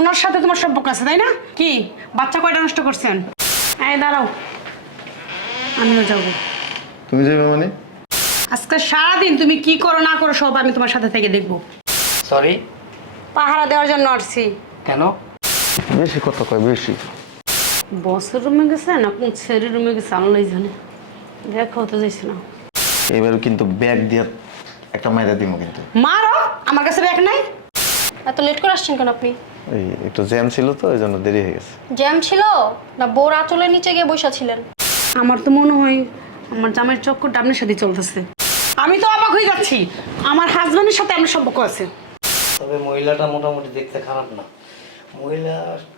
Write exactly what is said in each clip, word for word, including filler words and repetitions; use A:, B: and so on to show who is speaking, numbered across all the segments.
A: ওনার সাথে তোমার সম্পর্ক আছে তাই না? কি বাচ্চা কয়টা নষ্ট করছেন? এই দাঁড়াও, আমিও যাব।
B: তুমি যাবে মানে?
A: আজকে সারাদিন তুমি কি করো না করো সব আমি তোমার সাথে থেকে দেখবো।
C: সরি।
A: পাহারা দেওয়ার জন্য আসছি।
C: কেন?
B: বেশি কথা কয় বেশি।
A: বসের রুমে গেছে না কোন ছেলের রুমে গেছে আল্লাহই জানে। দেখা হতে যাইছে না।
B: এবারও কিন্তু ব্যাগ দিয়ে একটা মাইরা দিব কিন্তু।
A: মারো, আমার কাছে ব্যাগ নাই।
D: এত লেট করে আসছেন কেন আপনি?
B: এই একটু জ্যাম ছিল তো এই জন্য দেরি হয়ে গেছে।
D: জ্যাম ছিল না বোর আঁচলের নিচে গিয়ে বসা ছিলেন?
A: আমার তো মনে হয় আমার জামাইয়ের চক্করটা আপনার সাথে চলতেছে। আমি তো অবাক হয়ে যাচ্ছি, আমার হাজবেন্ডের সাথে আমার সম্পর্ক আছে।
C: তবে মহিলাটা মোটামুটি দেখতে খারাপ না। মহিলা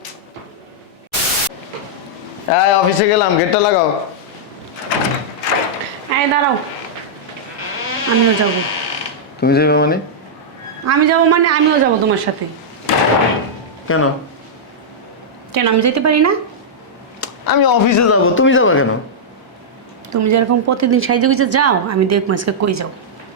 B: এই অফিসে গেলাম, গেটটা লাগাও।
A: এই দাঁড়াও, আমিও যাব।
B: তুমি যাবে মানে?
A: আমি যাব মানে আমিও যাব তোমার সাথে।
B: কেন?
A: কেন আমি যেতে পারি না?
B: আমি অফিসে যাব, তুমি যাবে কেন?
A: তুমি যেরকম প্রতিদিন সাইজে গুজে যাও, আমি দেখবো আজকে কই যাও।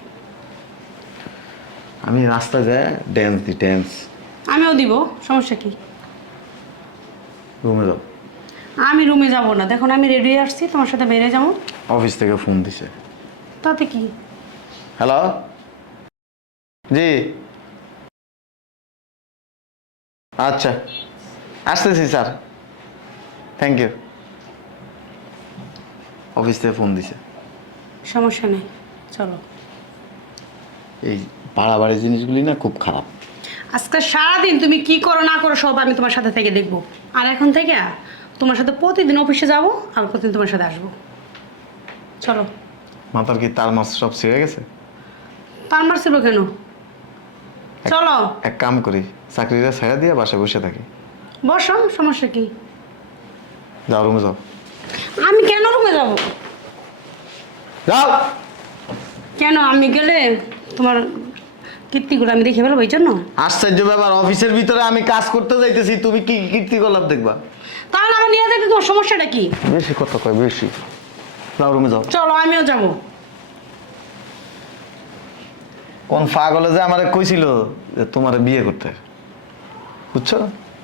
B: আমি রাস্তায় যাই ড্যান্স দি ড্যান্স।
A: আমিও দিব, সমস্যা কি?
B: রুমে যাও।
A: আমি রুমে যাব না, দেখুন আমি রেডি হয়ে আসছি, তোমার সাথে বেরিয়ে যাবো।
B: অফিস থেকে ফোন দিছে।
A: তাতে কি?
B: হ্যালো, জি আচ্ছা আসতেছি স্যার, থ্যাংক ইউ। অফিস থেকে ফোন দিছে।
A: সমস্যা নেই, চলো।
B: এই বাড়াবাড়ি জিনিসগুলি না খুব খারাপ।
A: আজকে সারাদিন তুমি কি করো না করো সব আমি তোমার সাথে থেকে দেখবো। আর এখন থেকে তোমার সাথে প্রতিদিন অফিসে যাবো আর প্রতিদিন তোমার সাথে আসবো। চলো।
B: মাথার কি তার মাছ সব ছিঁড়ে গেছে?
A: তার মারছিল কেন? চলো।
B: এক কাম করি, চাকরিটা ছেড়ে দিয়ে বাসায় বসে থাকি।
A: বসো, সমস্যা কি?
B: যাও রুমে যাও।
A: আমি কেন রুমে যাব?
B: যাও।
A: কেন আমি গেলে তোমার কীর্তিগুলো আমি দেখে ফেলবো এই জন্য?
B: আশ্চর্য ব্যাপার, অফিসের ভিতরে আমি কাজ করতে যাইতেছি, তুমি কি কীর্তিকলাপ দেখবা?
A: তাহলে আমার নিয়ে যেতে তোমার সমস্যাটা কি?
B: বেশি কথা কয় বেশি। যাও রুমে যাও।
A: চলো আমিও যাবো।
B: কোন পাগলে যে আমারে কইছিল যে তোমারে বিয়ে করতে, বুঝছো?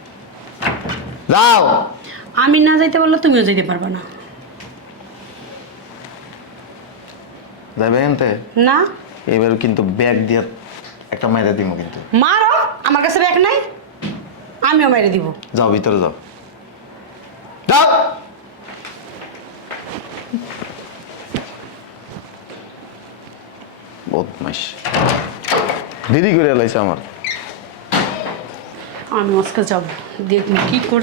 B: যাও।
A: আমি না যাইতে পারলে তুমিও যেতে পারবে না।
B: যাবে এনতে?
A: না।
B: এবারও কিন্তু ব্যাগ দিয়ে একটা মাইরা দিব কিন্তু।
A: মারো, আমার কাছে ব্যাগ নাই, আমিও মেরে দিব।
B: যাও ভিতরে যাও। যাও। বদমাইশ, দেরি করে লাইছে আমার।
A: আমি আজকে যাবো, দেখুন কি করে।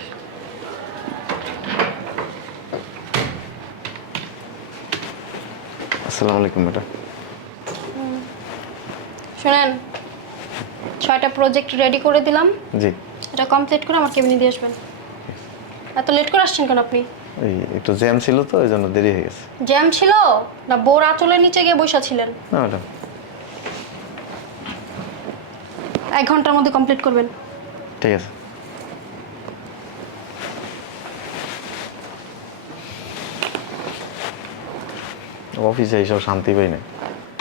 B: আসসালামু আলাইকুম ম্যাডাম।
D: শুনেন, ছয়টা প্রজেক্ট রেডি করে দিলাম,
B: জি।
D: এটা কমপ্লিট করে আমার কেবিনে দিয়ে আসবেন। এত লেট করে আসছেন কেন আপনি?
B: এই একটু জ্যাম ছিল তো এই জন্য দেরি হয়ে গেছে।
D: জ্যাম ছিল না বোর আঁচলের নিচে গিয়ে বসা ছিলেন?
B: না ম্যাডাম।
D: এক ঘন্টার মধ্যে কমপ্লিট করবেন।
B: ঠিক আছে। অফিসে এইসব শান্তি পাই না।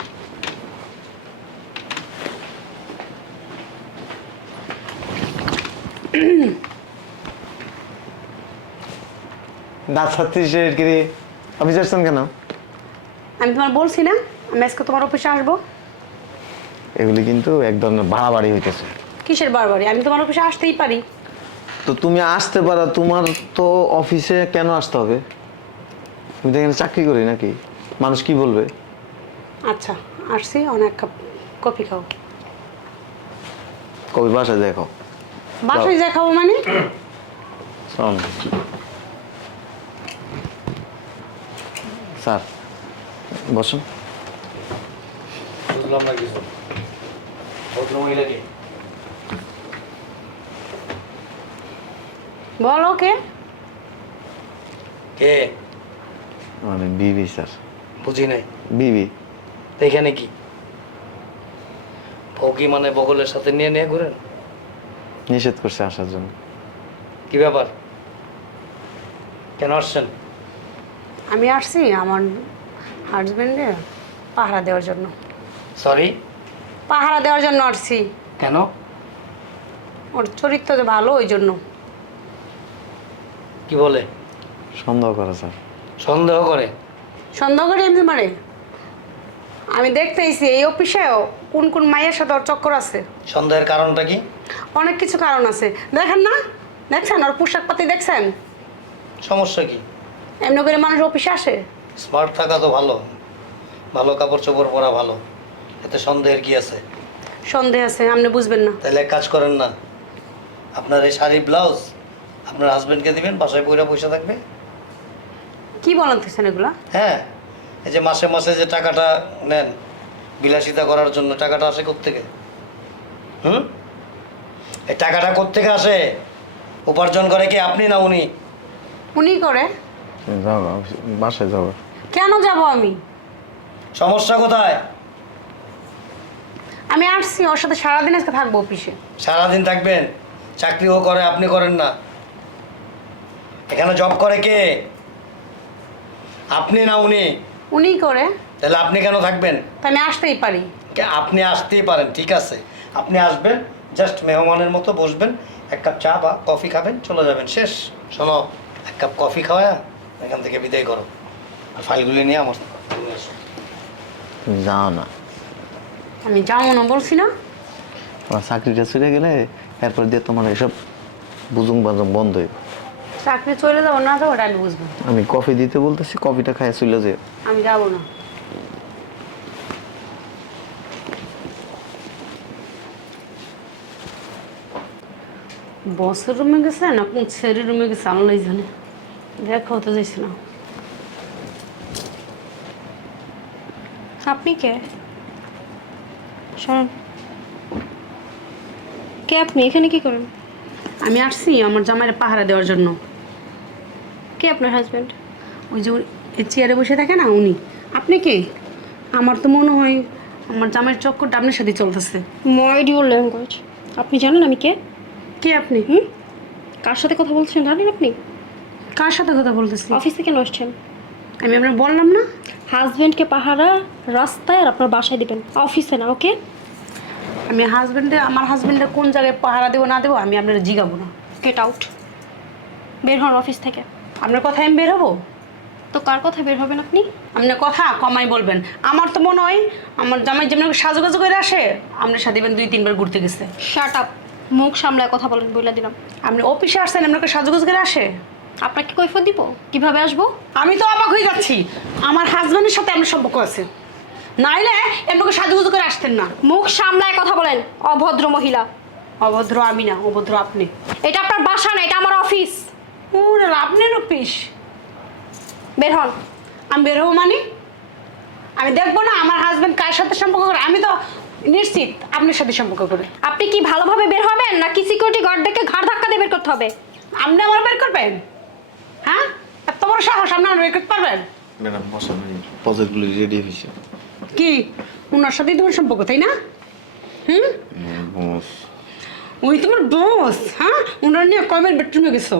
B: দাঁত ছাত্রী অফিস আসছেন কেন?
A: আমি তোমার বলছি না আমি আজকে তোমার অফিসে আসবো।
B: এগুলি কিন্তু এক ধরনের বাড়াবাড়ি হইতেছে।
A: কিসের বারবারই? আমি তোমার অফিসে আসতেই পারি।
B: তো তুমি আসতে পারো, তোমার তো অফিসে কেন আসতে হবে? তুমি তো এখানে চাকরি করি নাকি? মানুষ কি বলবে?
A: আচ্ছা আসছি, অনেক কাপ কফি খাও।
B: কবি বাসায় দেখো।
A: বাসায় যা খাবো মানে?
B: শোন স্যার, বসুন।
C: বুঝলাম না কিছু। ভদ্র মহিলা কে?
A: বলো কে?
C: কে?
B: মানে বিবি স্যার।
C: বুঝি নাই।
B: বিবি।
C: তো এখানে কি ভৌকি মানে বগলের সাথে নিয়ে নিয়ে ঘুরেন?
B: নিষেধ করছে আসার জন্য।
C: কি ব্যাপার, কেন আসছেন?
A: আমি আসছি আমার হাজবেন্ডে পাহারা দেওয়ার জন্য।
C: সরি?
A: পাহারা দেওয়ার জন্য আসছি।
C: কেন?
A: ওর চরিত্র যে ভালো ওই জন্য।
C: কি বলে?
B: সন্দেহ করে স্যার।
C: সন্দেহ করে?
A: সন্দেহ করি এমনি মারে? আমি দেখতেইছি এই অফিসেও কোন কোন মায়ের সাথে ওর চক্কর আছে।
C: সন্দেহের কারণটা কি?
A: অনেক কিছু কারণ আছে, দেখেন না? দেখছেন ওর পোশাক পাতি দেখছেন?
C: সমস্যা কি?
A: এমনি করে মানুষ অফিসে আসে?
C: স্মার্ট থাকা তো ভালো, ভালো কাপড় চোপড় পরা ভালো, এতে সন্দেহের কি আছে?
A: সন্দেহ আছে, আপনি বুঝবেন না।
C: তাহলে এক কাজ করেন না, আপনার এই শাড়ি ব্লাউজ আপনার হাজবেন্ডকে দিবেন, বাসায় পয়সা পয়সা থাকবে।
A: কি বলতেছেন এগুলা?
C: হ্যাঁ, এই যে মাসে মাসে যে টাকাটা নেন বিলাসিতা করার জন্য, টাকাটা আসে কোত্থেকে? হুম, এই টাকাটা কোত্থেকে আসে? উপার্জন করে কি আপনি না উনি?
A: উনি করে।
B: তুমি যাও অফিস- বাসায় যাও।
A: কেন যাব আমি?
C: সমস্যা কোথায়?
A: আমি আসছি ওর সাথে সারাদিন আজকে থাকবো অফিসে।
C: সারাদিন থাকবেন? চাকরিও করে, আপনি করেন না। এখানে জব করে কে? আপনি না উনি?
A: উনিই করে।
C: তাহলে আপনি কেন থাকবেন?
A: তা আমি আসতেই পারি।
C: কে- আপনি আসতেই পারেন, ঠিক আছে, আপনি আসবেন, জাস্ট মেহমানের মতো বসবেন, এক কাপ চা বা কফি খাবেন, চলে যাবেন, শেষ। শোনো, এক কাপ কফি খাওয়া এখান থেকে বিদায় করো, আর ফাইলগুলি নিয়ে আমার রুমে এসো।
B: তুমি যাও না,
A: আমি যাবো না বলছি না?
B: তোমার চাকরিটা ছুটে গেলে এরপর দিয়ে তোমার এসব বুজুং বাজুং বন্ধ হইব।
A: চাকরি চলে যাবো না যাবো ওটা আমি বুঝবো।
B: আমি কফি দিতে বলতেছি, কফিটা খাই চলে যে।
A: আমি যাবো না। বসের রুমে গেছে না কোন ছেলের রুমে গেছে আল্লাহ জানে, দেখা হতে যাইছে না।
D: আপনি কে? শোন, কে আপনি? এখানে কি করেন?
A: আমি আসছি আমার জামাইয়ের পাহারা দেওয়ার জন্য।
D: কে আপনার হাজবেন্ড?
A: ওই যে এই চেয়ারে বসে থাকে না উনি। আপনি কে? আমার তো মনে হয় আমার জামাইয়ের চক্করটা আপনার সাথে চলতেছে।
D: Mind your language. আপনি জানেন আমি কে?
A: কে আপনি?
D: হুম? কার সাথে কথা বলছেন জানেন আপনি?
A: কার সাথে কথা বলতেছি?
D: অফিসে কেন আসছেন?
A: আমি আপনার বললাম না
D: হাজবেন্ডকে পাহারা রাস্তায় আর আপনার বাসায় দিবেন, অফিসে না, ওকে?
A: আমি হাজবেন্ডে আমার হাজবেন্ডে কোন জায়গায় পাহারা দেবো না দেবো আমি আপনার জিগাবো না।
D: গেট আউট, বের হন অফিস থেকে।
A: আপনার কথায় আমি বের হবো?
D: তো কার কথা বের হবেন আপনি?
A: আপনার কথা কমাই বলবেন। আমার তো মনে হয় আমার জামাই যেমন সাজুগাজু করে আসে আপনার সাথে ইভেন দুই তিনবার ঘুরতে গেছে।
D: শাট আপ, মুখ সামলায় কথা বলেন, বলে দিলাম।
A: আপনি অফিসে আসছেন আপনাকে সাজুগাজু করে আসে?
D: আপনাকে কৈফিয়ত দিব? কিভাবে আসবো?
A: আমি তো অবাক হয়ে যাচ্ছি, আমার হাজবেন্ডের সাথে আমার সম্পর্ক আছে, নাইলে এমনকে সাজুগুজু করে আসতেন না।
D: মুখ সামলায় কথা বলেন, অভদ্র মহিলা।
A: অভদ্র আমি না, অভদ্র আপনি।
D: এটা আপনার বাসা না, এটা আমার অফিস।
A: ওরে আপনার অফিস?
D: বের হন।
A: আমি বের হবো মানে? আমি দেখবো না আমার হাজবেন্ড কার সাথে সম্পর্ক করে? আমি তো নিশ্চিত আপনার সাথে সম্পর্ক করে।
D: আপনি কি ভালোভাবে বের হবেন নাকি সিকিউরিটি গার্ড ডেকে ঘাড় ধাক্কা দিয়ে বের করতে হবে?
A: আপনি আমার বের করবেন? হ্যাঁ, এত বড় সাহস আপনি আমার বের করতে পারবেন?
B: ম্যাডাম বসো, প্রজেক্টগুলি রেডি হয়েছে।
A: কি ওনার সাথেই তোমার সম্পর্ক, তাই না? হুম,
B: বস,
A: ওই তোমার বস? হ্যাঁ, ওনার নিয়ে কবের বেডরুমে গেছো?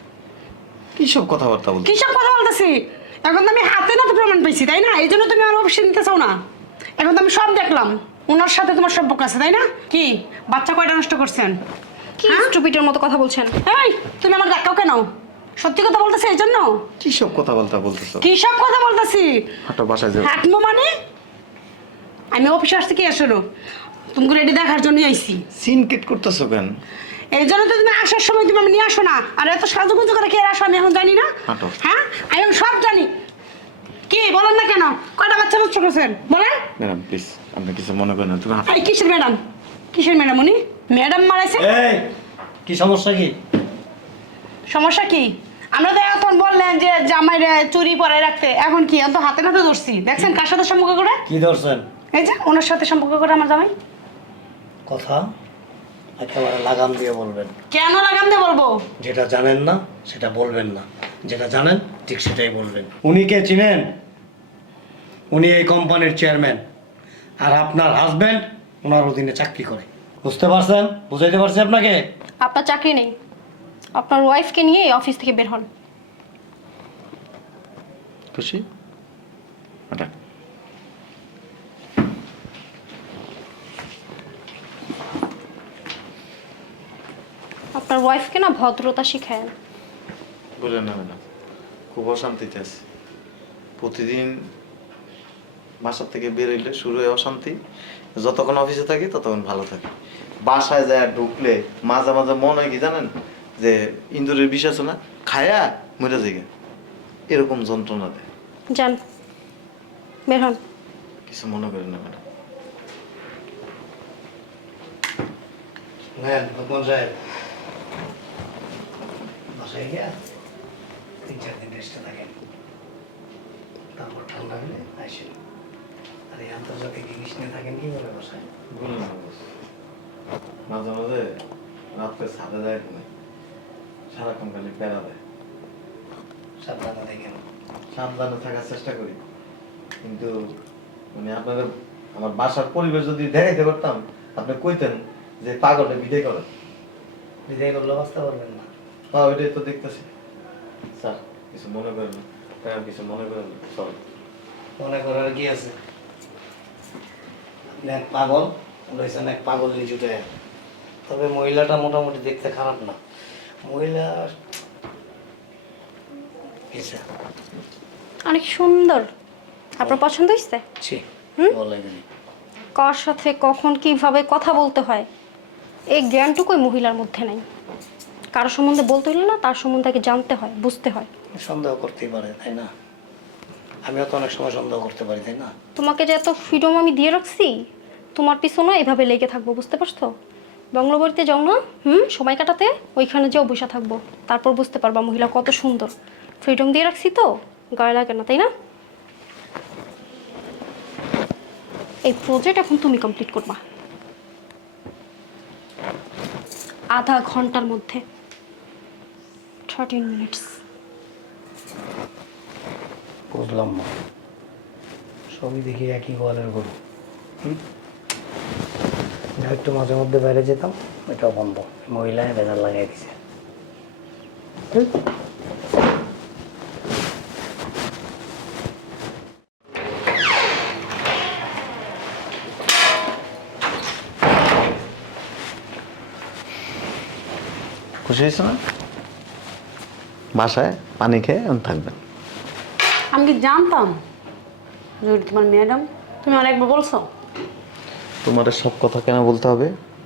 B: কি সব কথাবার্তা বলছো?
A: কি সব কথা বলতেছি? এখন তো আমি হাতে নাতে প্রমাণ পেয়েছি, তাই না? এই জন্য তুমি আমার অফিসে নিতে চাও না। এখন তো আমি সব দেখলাম, ওনার সাথে তোমার সম্পর্ক আছে, তাই না? কি বাচ্চা কয়টা নষ্ট করছেন?
D: কি
A: হ্যাঁ?
D: স্টুপিডের মতো কথা বলছেন?
A: এই তুমি আমার দেখাও কেন? সত্যি কথা বলতেছি এই জন্য।
B: কি সব কথাবার্তা বলতেছো?
A: কি সব কথা বলতেছি?
B: হাঁটো বাসায় যাও।
A: হাঁটবো মানে? আমি অফিসে আসছি কি আসলো তুমি রেডি দেখার জন্যই আইছি।
B: সিনকেট করতেছো কেন?
A: এই জন্য তো তুমি আসার সময় তুমি আমি নিয়ে আসো না। আর এত সাজুগুজু করে কে আসো আমি এখন জানি না।
B: হাঁটো।
A: হ্যাঁ, আমি এখন সব জানি। কি বলেন না কেন? কয়টা বাচ্চা নষ্ট করছেন বলেন?
B: ম্যাডাম প্লিজ, আপনি কিছু মনে করেন না, তুমি হাঁটো।
A: এই কিসের ম্যাডাম? কিসের ম্যাডাম উনি? ম্যাডাম মারাইছে?
C: এই কি সমস্যা কি?
A: সমস্যা কি? আমরা তো এখন বললেন যে জামাই চুরি পরে রাখতে, এখন কি এখন তো হাতে নাতে ধরছি। দেখছেন কার সাথে সম্পর্ক করে?
C: কি ধরছেন?
A: এই যে ওনার সাথে সম্পর্ক করে আমার জামাই।
C: কথা একেবারে লাগাম দিয়ে বলবেন।
A: কেন লাগাম দিয়ে বলবো?
C: যেটা জানেন না সেটা বলবেন না, যেটা জানেন ঠিক সেটাই বলবেন। উনি কে চিনেন? উনি এই কোম্পানির চেয়ারম্যান, আর আপনার হাজবেন্ড ওনার অধীনে চাকরি করে। বুঝতে পারছেন? বুঝাইতে পারছি আপনাকে?
D: আপনার চাকরি নেই, আপনার ওয়াইফকে নিয়ে এই অফিস থেকে বের হন।
B: খুশি? হাঁটা।
D: আপনার ওয়াইফকে না ভদ্রতা শিখায়।
B: বললেন না ম্যাডাম, খুব অশান্তিতে আছি। প্রতিদিন বাসার থেকে বেরোইলে শুরু হয় অশান্তি। যতক্ষণ অফিসে থাকি ততক্ষণ ভালো থাকি। বাসায় যায় ঢুকলে মাঝে মাঝে মনে হয় কি জানেন, যে ইন্দুরের বিষ আছে না, খায়া মরে যাই, এরকম যন্ত্রণা দেয়।
D: যান, বের হন।
B: কিছু মনে করেন না ম্যাডাম।
C: নেন লোকমান সাহেব, বাসায় গিয়া তিন চার দিন রেস্টে থাকেন, তারপর ঠান্ডা হলে আসেন। আর এই আন্তর্জাতিক ইংলিশ নিয়ে থাকেন কি বলে বাসায়?
B: বললেন না বস, মাঝে মাঝে রাত্রে ছাদে যায় ঘুমাই, সারাক্ষণ খালি প্যারা দেয়।
C: সাবধানে দেখেন।
B: সাবধানে থাকার চেষ্টা করি, কিন্তু মানে আপনাদের আমার বাসার পরিবেশ যদি দেখাইতে পারতাম, আপনি কইতেন যে পাগলটা বিদায় করেন।
C: বিদায় করলে বাঁচতে পারবেন না।
B: পা ওইটাই তো দেখতেছি। স্যার কিছু মনে করেন না, ম্যাডাম কিছু মনে করেন না, সরি।
C: মনে করার কি আছে? আপনি এক পাগল, রয়েছেন এক পাগল নিজুতে। তবে মহিলাটা মোটামুটি দেখতে খারাপ না। মহিলা এসে
D: অনেক সুন্দর। আপনার পছন্দ হয়েছে?
C: ছি বলে দিন।
D: কার সাথে কখন কিভাবে কথা বলতে হয় এই জ্ঞানটুকুই মহিলার মধ্যে নাই। কারো সম্বন্ধে বলতে হলে না তার সম্বন্ধে আগে জানতে হয়, বুঝতে হয়।
C: সন্দেহ করতেই পারে, তাই না? আমিও তো অনেক সময় সন্দেহ করতে পারি, তাই না?
D: তোমাকে যে এত ফ্রিডম আমি দিয়ে রাখছি, তোমার পিছনে এভাবে লেগে থাকবো, বুঝতে পারছো? বাংলাবাড়িতে যাও না, হুম, সময় কাটাতে, ওইখানে যেও বসে থাকবো, তারপর বুঝতে পারবা মহিলা কত সুন্দর। ফ্রিডম দিয়ে রাখছি তো, গায়ে লাগে না, তাই না? এই প্রজেক্ট এখন তুমি কমপ্লিট করবা আধা ঘন্টার মধ্যে, থার্টিন মিনিটস।
C: বুঝলাম না, সবই দেখি একই গোয়ালের গরু। হুম, একটু মাঝে মধ্যে বাইরে যেতাম, ওইটাও বন্ধ। মহিলায় বেজার লাগাই দিছে।
B: খুশি হয়েছে না? বাসায় পানি খেয়ে এখন থাকবেন।
A: আমি কি জানতাম যে ওটা তোমার ম্যাডাম? তুমি আমার একবার বলছো
B: তোমার সব কথা কেন বলতে হবে?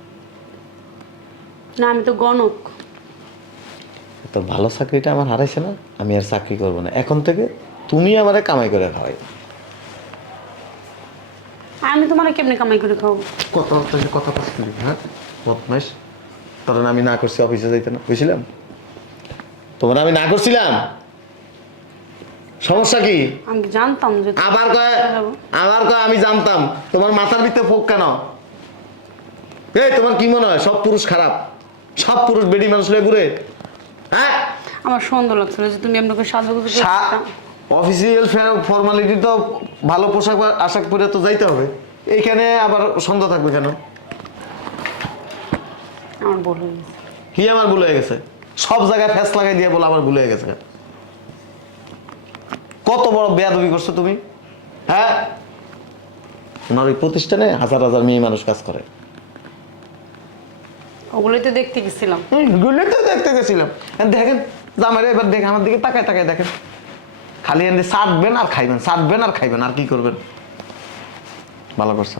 A: না, আমি তো গণক।
B: তোর ভালো চাকরিটা আমার হারাইছে না, আমি আর চাকরি করবো না। এখন থেকে তুমি আমারে কামাই করে খাওয়াই।
A: আমি তোমার কেমনে কামাই করে খাবো?
B: কত কথা পাচ্ছি, হ্যাঁ বদমাইশ। কারণ আমি না করছি অফিসে যাইতে না, বুঝছিলাম তোমার আমি না করছিলাম, সমস্যা কি?
A: আমি কি জানতাম যে
B: আবার কয় আবার কয় আমি জানতাম। তোমার মাথার ভিতরে ফোক কেন? এই তোমার কি মনে হয় সব পুরুষ খারাপ? সব পুরুষ বেডি মানুষ লয়ে ঘুরে? হ্যাঁ,
A: আমার সন্দেহ লাগছিল যে তুমি আপনাকে সাজুগুজু
B: অফিসিয়াল ফর্মালিটি তো ভালো পোশাক আশাক পরে তো যাইতে হবে। এইখানে আবার সন্দেহ থাকবে কেন?
A: আমার ভুল হয়ে গেছে।
B: কি আমার ভুল হয়ে গেছে? সব জায়গায় ফ্যাস লাগাই দিয়ে বলে আমার ভুল হয়ে গেছে। কত বড় বেয়াদবি করছো তুমি, হ্যাঁ? ওনার ওই প্রতিষ্ঠানে হাজার হাজার মেয়ে মানুষ কাজ করে।
A: ওগুলোই তো দেখতে গেছিলাম।
B: গুলো তো দেখতে গেছিলাম। দেখেন জামাইরে এবার দেখে আমার দিকে তাকায় তাকায় দেখেন, খালি এনে চাটবেন আর খাইবেন, চাটবেন আর খাইবেন, আর কি করবেন? ভালো করছো।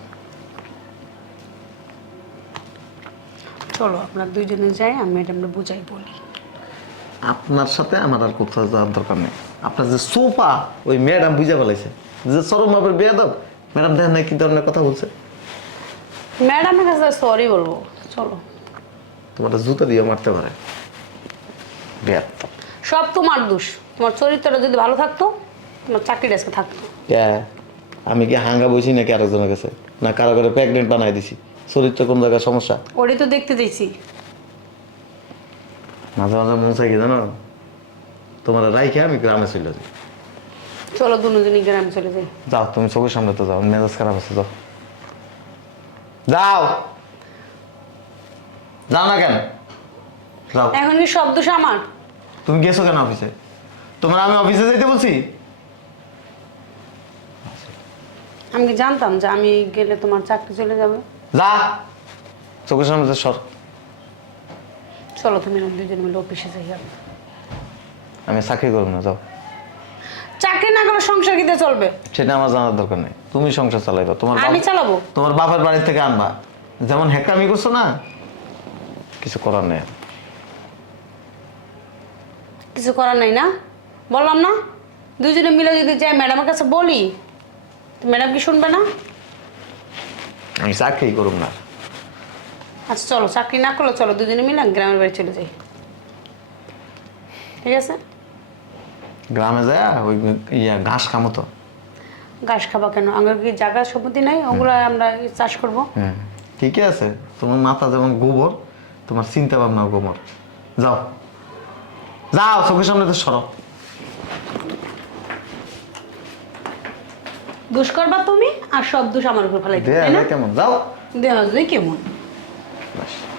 A: চলো আপনার দুইজনে যাই, আমি ম্যাডামরা বুঝাই বলি।
B: আপনার সাথে আমার আর কোথাও যাওয়ার দরকার নেই। আপনার যে সোফা, ওই ম্যাডাম বুঝে ফেলাইছে যে চরম ভাবের বেয়াদব। ম্যাডাম দেখেন না কি ধরনের কথা বলছে।
A: ম্যাডামের কাছে সরি বলবো, চলো।
B: তোমার জুতা দিয়ে মারতে পারে, বেয়াদব।
A: সব তোমার দোষ। তোমার চরিত্রটা যদি ভালো থাকতো, তোমার চাকরিটা আজকে থাকতো।
B: কে? আমি কি হাঙ্গা বইছি নাকি আরেকজনের কাছে? না কারো করে প্রেগনেন্ট বানাই দিছি? চরিত্র কোন জায়গায় সমস্যা?
A: ওটাই তো দেখতে চাইছি।
B: মাঝে মাঝে মন চাই কি জানো, তোমার রাইখে আমি গ্রামে চলে যাই।
A: চলো দুজনই গ্রামে চলে যাই।
B: যাও, তুমি চোখের সামনে তো যাও, মেজাজ খারাপ আছে, যাও যাও যাও না কেন? যাও।
A: এখন কি সব দোষ আমার?
B: তুমি গেছো কেন অফিসে? তোমার আমি অফিসে যাইতে বলছি?
A: আমি কি জানতাম যে আমি গেলে তোমার চাকরি চলে যাবে?
B: যা, চোখের সামনে তো সর।
A: চলো তুমি দুজন মিলে অফিসে যাই আর।
B: আমি চাকরি করবো না, যাও।
A: চাকরি না করলে সংসার কিতে চলবে?
B: সেটা আমার জানার দরকার নেই, তুমি সংসার চালাইবা। তোমার
A: আমি
B: বাপ-
A: চালাবো?
B: তোমার বাপের বাড়ি থেকে আনবা, যেমন হ্যাকামি করছো না, কিছু করার নেই।
A: কিছু করার নাই না? বললাম না দুজনে মিলে যদি যাই ম্যাডামের কাছে বলি, তো ম্যাডাম কি শুনবে না?
B: আমি চাকরি করব না।
A: আচ্ছা চলো, চাকরি না করলে চলো দুজনে মিলে গ্রামের বাড়ি চলে যাই, ঠিক আছে?
B: গ্রামে যায় ওই ইয়া ঘাস খামো তো।
A: ঘাস খাবা কেন? আমার কি জায়গা সম্পত্তি নাই? ওগুলো আমরা চাষ করব।
B: হ্যাঁ ঠিকই আছে, তোমার মাথা যেমন গোবর, তোমার চিন্তা ভাবনা গোবর। যাও যাও, চোখের সামনে তো সরো।
A: দোষ করবা তুমি আর সব দোষ আমার উপর ফেলাই দিবে, তাই না?
B: কেমন যাও।
A: দেওয়া যদি কেমন
B: বাস।